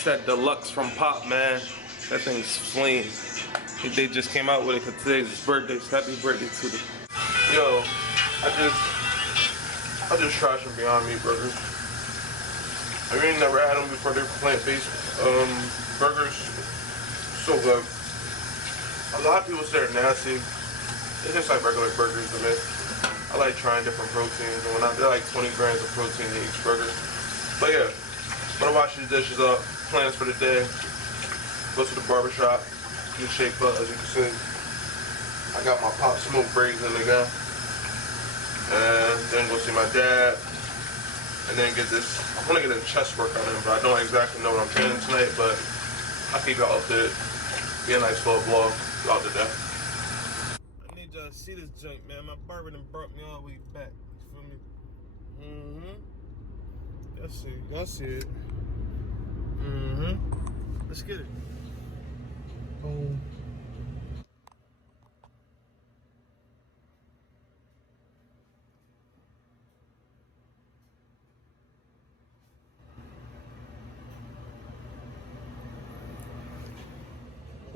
That's that deluxe from Pop, man. That thing's flame. They just came out with it because today's his birthday. So happy birthday to them. Yo, I just tried some Beyond Meat burgers. I really never had them before. They're plant-based burgers. So good. A lot of people say they're nasty. It's just like regular burgers to me. I like trying different proteins and whatnot. They're like 20 grams of protein in each burger. But yeah, I'm gonna wash these dishes up. Plans for the day. Go to the barber shop. Get shaped up, as you can see. I got my Pop Sumo braids in again. And then go see my dad. And then get this. I want to get a chest workout in, but I don't exactly know what I'm training tonight. But I'll keep y'all updated. Be a nice little vlog throughout the day. I need y'all to see this junk, man. My barber done brought me all the way back. You feel me? That's it. That's it. Let's get it. Boom.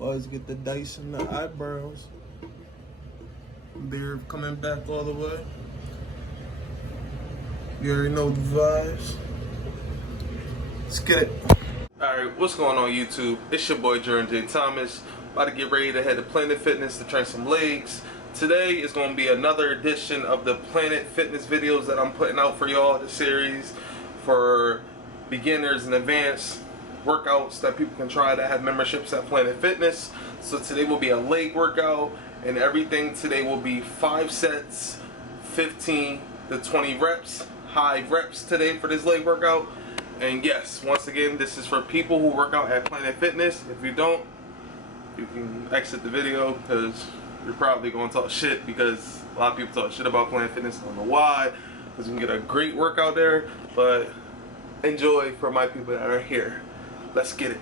Always get the dice and the eyebrows. They're coming back all the way. You already know the vibes. Let's get it. Alright, what's going on YouTube? It's your boy JORDANJTHOMAS. About to get ready to head to Planetfitness to train some legs. Today is going to be another edition of the Planetfitness videos that I'm putting out for y'all. The series for beginners and advanced workouts that people can try that have memberships at Planetfitness. So today will be a leg workout, and everything today will be 5 sets, 15 to 20 reps, high reps today for this leg workout. And yes, once again, this is for people who work out at Planetfitness. If you don't, you can exit the video because you're probably going to talk shit, because a lot of people talk shit about Planetfitness. I don't know why, because you can get a great workout there, but enjoy for my people that are here. Let's get it.